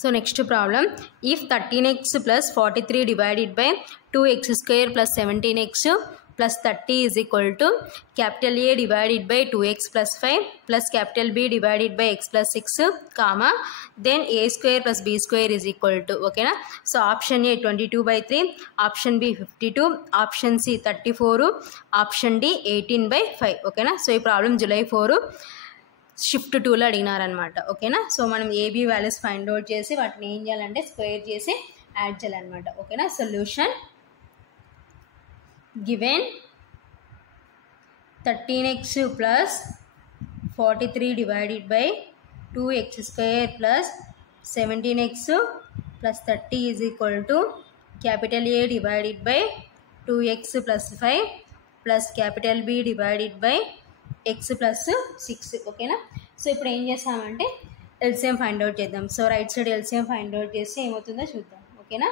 So next problem, if 13x plus 43 divided by 2x square plus 17x plus 30 is equal to capital A divided by 2x plus 5 plus capital B divided by x plus 6 comma then a square plus b square is equal to, okay na. So option A 22/3, option B 52, option C 34, option D 18/5, okay na. So ఈ problem July 4 shift 2లో అడిగినారనమాట, ఓకేనా. So మనం AB values find out చేసి వాటిని ఏం చేయాలంటే square చేసి add చేయాలన్నమాట, ఓకేనా. Solution given 13x plus 43 divided by 2x square plus 17x plus 30 is equal to capital A divided by 2x plus 5 plus capital B divided by x plus 6, ఓకేనా. So ఇప్పుడు ఏం చేస్తామంటే ఎల్సిఎం ఫైండ్ అవుట్ చేద్దాం. So right side LCM find out చేసి ఏమవుతుందో చూద్దాం, ఓకేనా.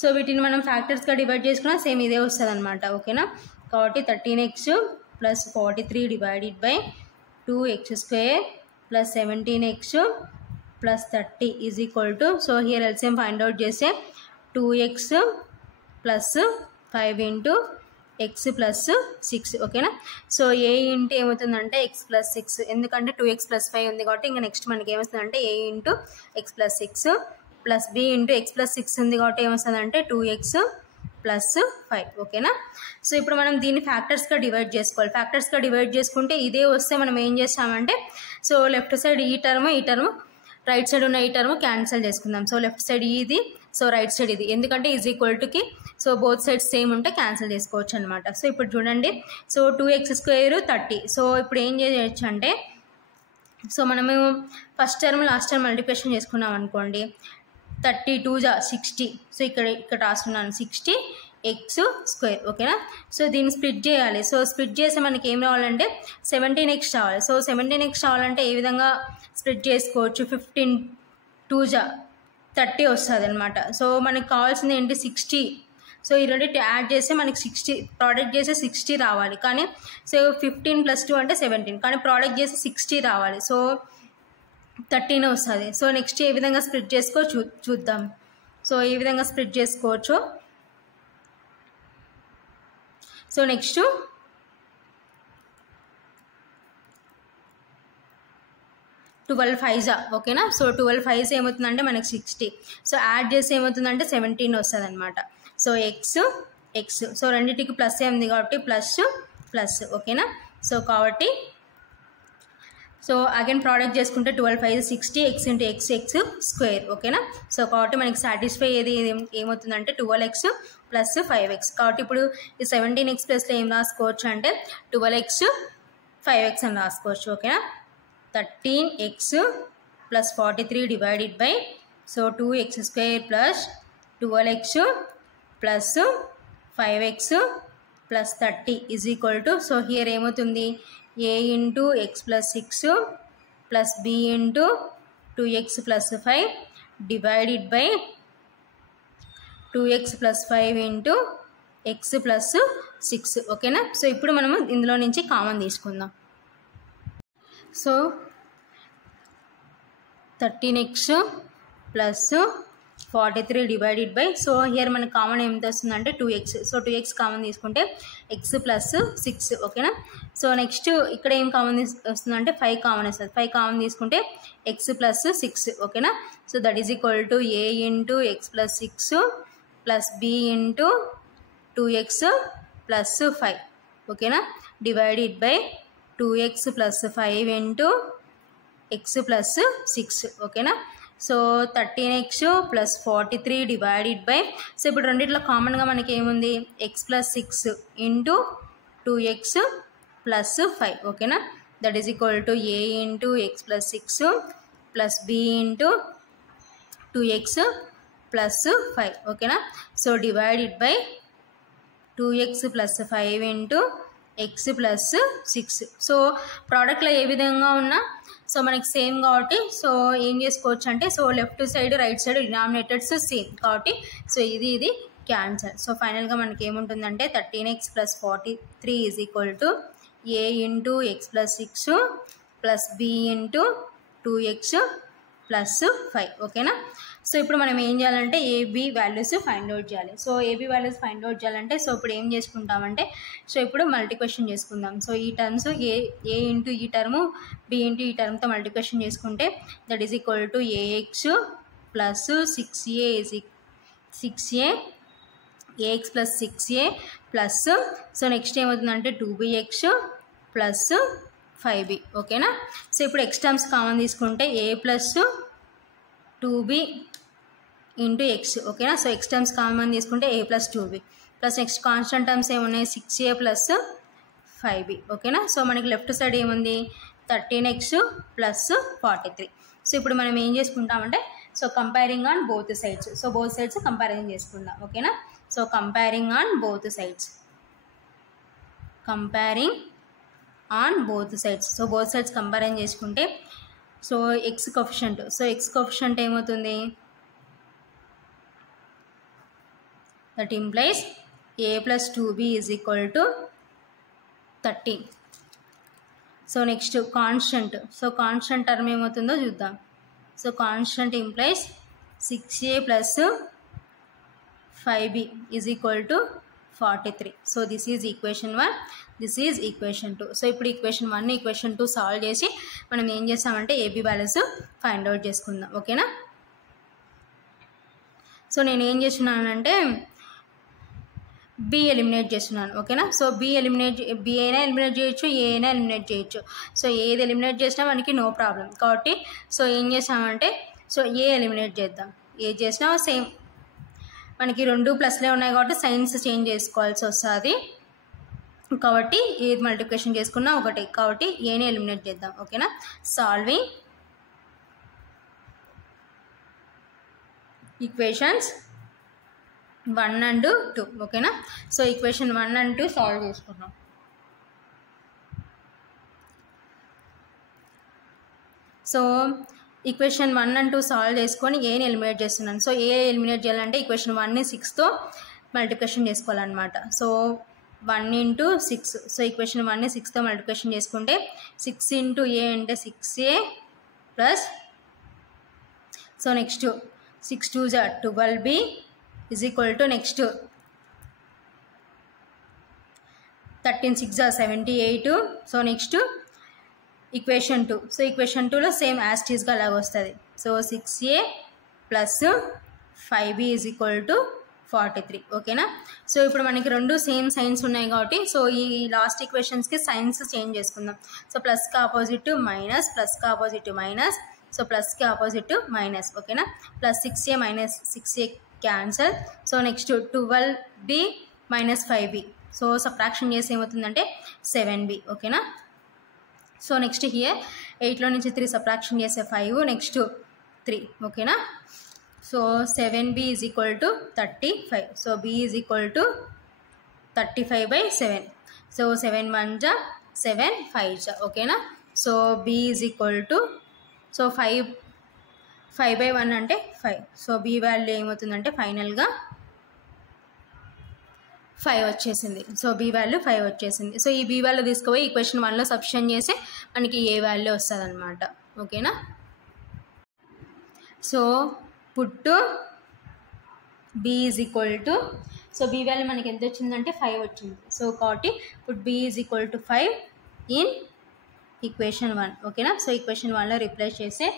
So వీటిని మనం ఫ్యాక్టర్స్గా డివైడ్ చేసుకున్నా సేమ్ ఇదే వస్తుంది అనమాట, ఓకేనా. కాబట్టి 13x plus 43 divided by 2x square plus 17x plus 30 is equal to, so here LCM find out చేస్తే 2x plus 5 into x plus 6, ఓకేనా. సో ఏ ఇంటూ ఏమవుతుందంటే x ప్లస్ 6, ఎందుకంటే 2x ప్లస్ 5 ఉంది కాబట్టి ఇంకా నెక్స్ట్ మనకి ఏమొస్తుందంటే a into x plus 6 plus b into x plus 6 ఉంది కాబట్టి ఏమొస్తుందంటే 2x ప్లస్ 5, ఓకేనా. సో ఇప్పుడు మనం దీన్ని ఫ్యాక్టర్స్గా డివైడ్ చేసుకోవాలి. ఫ్యాక్టర్స్గా డివైడ్ చేసుకుంటే ఇదే వస్తే మనం ఏం చేస్తామంటే, సో లెఫ్ట్ సైడ్ ఈ టర్మ్ రైట్ సైడ్ ఉన్న ఈ టర్మ్ క్యాన్సిల్ చేసుకుందాం. సో లెఫ్ట్ సైడ్ ఇది, సో రైట్ సైడ్ ఇది, ఎందుకంటే is equal Tuki so both sides same ఉంటే క్యాన్సిల్ చేసుకోవచ్చు అనమాట. సో ఇప్పుడు చూడండి, సో 2x స్క్వేర్ 30, సో ఇప్పుడు ఏం చేయొచ్చు అంటే, సో మనము first term last term multiplication చేసుకున్నాం అనుకోండి, 32 60, సో ఇక్కడ రాస్తున్నాను 60x స్క్వేర్, ఓకేనా. సో దీన్ని స్ప్లిట్ చేయాలి. సో స్ప్లిట్ చేస్తే మనకి ఏం రావాలంటే 17x రావాలి. సో 17x రావాలంటే ఏ విధంగా స్ప్లిట్ చేసుకోవచ్చు, 15 2 30 వస్తుంది అనమాట. సో మనకి కావాల్సింది ఏంటి 60, సో ఈ రెండు యాడ్ చేస్తే మనకి 60 ప్రోడక్ట్ చేస్తే 60 రావాలి, కానీ సో 15 + 2 అంటే 17, కానీ ప్రోడక్ట్ చేస్తే 60 రావాలి. సో 13 వస్తుంది. సో నెక్స్ట్ ఏ విధంగా స్ప్లిట్ చేసుకో చూద్దాం. సో ఈ విధంగా స్ప్లిట్ చేసుకోవచ్చు. సో నెక్స్ట్ 12 5, ఓకేనా. సో 12 5 ఏమవుతుందంటే మనకి 60, సో యాడ్ చేసి ఏమవుతుందంటే 17 వస్తుంది అనమాట. సో x సో రెండింటికి ప్లస్ ఉంది కాబట్టి ప్లస్, ఓకేనా. సో కాబట్టి సో అగైన్ ప్రోడక్ట్ చేసుకుంటే 12 5 60, x ఇంటూ x స్క్వేర్, ఓకేనా. సో కాబట్టి మనకి సాటిస్ఫై ఏది ఏమవుతుందంటే 12x ప్లస్ 5x. కాబట్టి ఇప్పుడు ఈ 17x ప్లస్లో ఏం రాసుకోవచ్చు అంటే 12x 5x అని రాసుకోవచ్చు, ఓకేనా. 13x plus 43 divided by so 2x square plus 12x plus 5x plus 30 is equal to, so here ఏమవుతుంది a into x plus 6 plus b into 2x plus 5 divided by 2x plus 5 into x plus 6, ఓకేనా. So ఇప్పుడు మనము ఇందులో నుంచి common తీసుకుందాం. So 13x plus 43 divided by, so here మనకు common ఏమిటి వస్తుందంటే 2x, సో 2x కామన్ తీసుకుంటే x ప్లస్ 6, ఓకేనా. సో నెక్స్ట్ ఇక్కడ ఏం కామన్ వస్తుందంటే 5 కామన్ వస్తుంది, 5 కామన్ తీసుకుంటే x ప్లస్ 6, ఓకేనా. So that is equal to a into x plus 6 plus b into 2x plus 5, ఓకేనా, divided by 2x plus 5 into x plus 6, ఓకేనా. So 13x plus 43 divided by, so ఇప్పుడు రెండిట్లో కామన్గా మనకి ఏముంది x plus 6 into 2x plus 5, ఓకేనా. That is equal to a into x plus 6 plus b into 2x plus 5, ఓకేనా. So divided by 2x plus 5 into x plus 6. So ప్రోడక్ట్లో ఏ విధంగా ఉన్నా సో మనకి సేమ్ కాబట్టి సో ఏం చేసుకోవచ్చు అంటే, so left side right side denominators same కాబట్టి సో ఇది క్యాన్సల్. సో ఫైనల్గా మనకి ఏముంటుందంటే 13x plus 43 is equal to a into x plus 6 plus b into 2x plus 5 ఓకేనా. సో ఇప్పుడు మనం ఏం చేయాలంటే ఏబి వాల్యూస్ ఫైండ్ అవుట్ చేయాలి. So AB values find out చేయాలంటే సో ఇప్పుడు ఏం చేసుకుంటామంటే సో ఇప్పుడు మల్టిప్లికేషన్ చేసుకుందాం. సో ఈ టర్మ్స్ ఏ ఇంటూ ఈ టర్ము బి ఇంటూ ఈ టర్మ్తో మల్టిప్లికేషన్ చేసుకుంటే that is equal to AX plus 6a ax plus 6a plus so next ఏమవుతుందంటే 2bx ప్లస్ 5b ఓకేనా. సో ఇప్పుడు ఎక్స్ టర్మ్స్ కామన్ తీసుకుంటే a plus 2b into X ఓకేనా. So X terms common తీసుకుంటే a plus 2b plus next constant terms ఏమున్నాయి 6a plus 5b ఓకేనా. So మనకి left side ఏముంది 13x ప్లస్ 43. సో ఇప్పుడు మనం ఏం చేసుకుంటామంటే so comparing on both sides. So both sides comparison చేసుకుందాం ఓకేనా. So comparing on both sides so both sides comparison చేసుకుంటే సో ఎక్స్ కోఎఫిషియంట్ ఏమవుతుంది that implies a plus 2b is equal to 30. So next constant. So constant term ఏమవుతుందో చూద్దాం. So constant implies 6a plus 5b is equal to 43. So this is equation 1, this is equation 2. So ఇప్పుడు equation 1 equation 2 solve చేసి మనం ఏం చేస్తామంటే AB values find out చేసుకుందాం ఓకేనా. So నేను ఏం చేస్తున్నానంటే బి ఎలిమినేట్ చేస్తున్నాను ఓకేనా. సో బి అయినా ఎలిమినేట్ చేయొచ్చు, ఏ అయినా ఎలిమినేట్ చేయొచ్చు. సో ఏది ఎలిమినేట్ చేసినా మనకి నో ప్రాబ్లం కాబట్టి సో ఏం చేసామంటే సో ఏ ఎలిమినేట్ చేద్దాం. ఏ చేసినా సేమ్ మనకి 2 ప్లస్లే ఉన్నాయి కాబట్టి సైన్స్ చేంజ్ చేసుకోవాల్సి వస్తుంది కాబట్టి ఏది మల్టిప్లికేషన్ చేసుకున్నా ఒకటి కాబట్టి ఏని ఎలిమినేట్ చేద్దాం ఓకేనా. సాల్వింగ్ ఈక్వేషన్స్ 1 and 2 ఓకేనా. సో ఈక్వేషన్ 1 and 2 సాల్వ్ చేసుకున్నాం. సో ఈక్వేషన్ 1 and 2 సాల్వ్ చేసుకొని ఏని ఎలిమినేట్ చేస్తున్నాను. సో ఏ ఎలిమినేట్ చేయాలంటే ఈక్వేషన్ 1ని 6తో మల్టిప్లికేషన్ చేసుకోవాలన్నమాట. So 1 into 6. సో ఈక్వేషన్ 1ని 6తో మల్టిప్లికేషన్ చేసుకుంటే 6 into a అంటే 6a plus so next 6 2s are 12b is equal to next 13 6 are 78. So next equation 2. So equation 2లో సేమ్ యాజ్ ఇట్ ఈస్గా అలాగ వస్తుంది. So 6a plus 5b is equal to 43 ఓకేనా. So ఇప్పుడు మనకి రెండు సేమ్ సైన్స్ ఉన్నాయి కాబట్టి సో ఈ లాస్ట్ ఈక్వేషన్స్కి సైన్స్ చేంజ్ చేసుకుందాం. సో ప్లస్కి ఆపోజిట్ మైనస్, ప్లస్కి ఆపోజిట్ మైనస్, సో ప్లస్కి ఆపోజిట్ మైనస్ ఓకేనా. Plus 6a minus 6a cancel. So next 12b minus 5b. So subtraction చేసి ఏమవుతుందంటే 7b ఓకేనా. సో నెక్స్ట్ హియర్ 8లో నుంచి 3 సబ్ట్రాక్షన్ చేసే 5 నెక్స్ట్ 3 ఓకేనా. So 7b is equal to 35. So b is equal to 35/7. So 7 1 7 5 ఓకేనా. So b is equal to so 5/1 అంటే 5. So b value ఏమవుతుందంటే ఫైనల్గా 5 వచ్చేసింది. సో b వాల్యూ 5 వచ్చేసింది. సో ఈ b వాల్యూ తీసుకుపోయి ఈక్వేషన్ 1లో సబ్స్టిట్యూట్ చేసి మనకి ఏ వాల్యూ వస్తుంది అనమాట ఓకేనా. సో పుట్టు b is equal to so b value మనకి ఎంత వచ్చిందంటే 5 వచ్చింది. సో కాబట్టి put b is equal to 5 in equation 1 ఓకేనా. సో ఈక్వేషన్ 1లో రిప్లేస్ చేస్తే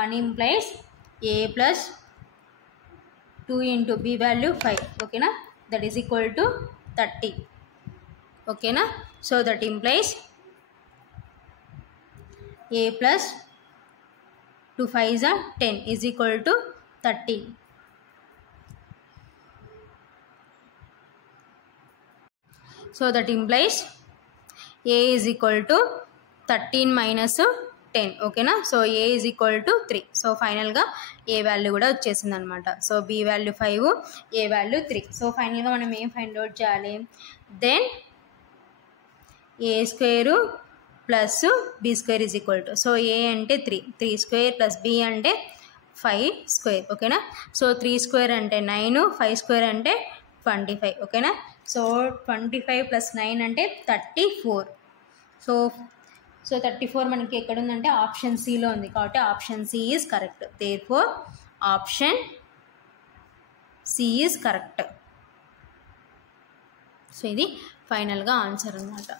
1 implies a plus 2 into b value 5 ఓకేనా. దట్ ఈజ్ ఈక్వల్ టు 30 ఓకేనా. So that implies a plus 2 5s are 10 is equal to 30. So that implies a is equal to 13 minus 10 ఓకేనా. So a is equal to 3. So ఫైనల్గా A value కూడా వచ్చేసింది అనమాట. So b value 5, a value 3. So ఫైనల్గా మనం ఏం find out చేయాలి then a square plus b square is equal to so a అంటే 3 స్క్వేర్ ప్లస్ b అంటే 5 స్క్వేర్ ఓకేనా. సో 3 స్క్వేర్ అంటే 9, 5 స్క్వేర్ అంటే 25 ఓకేనా. సో 25 ప్లస్ 9 అంటే 34. సో 34 మనకి ఎక్కడ ఉందంటే ఆప్షన్ సిలో ఉంది కాబట్టి option C is correct. Therefore option C is correct. So ఇది ఫైనల్గా ఆన్సర్ అన్నమాట.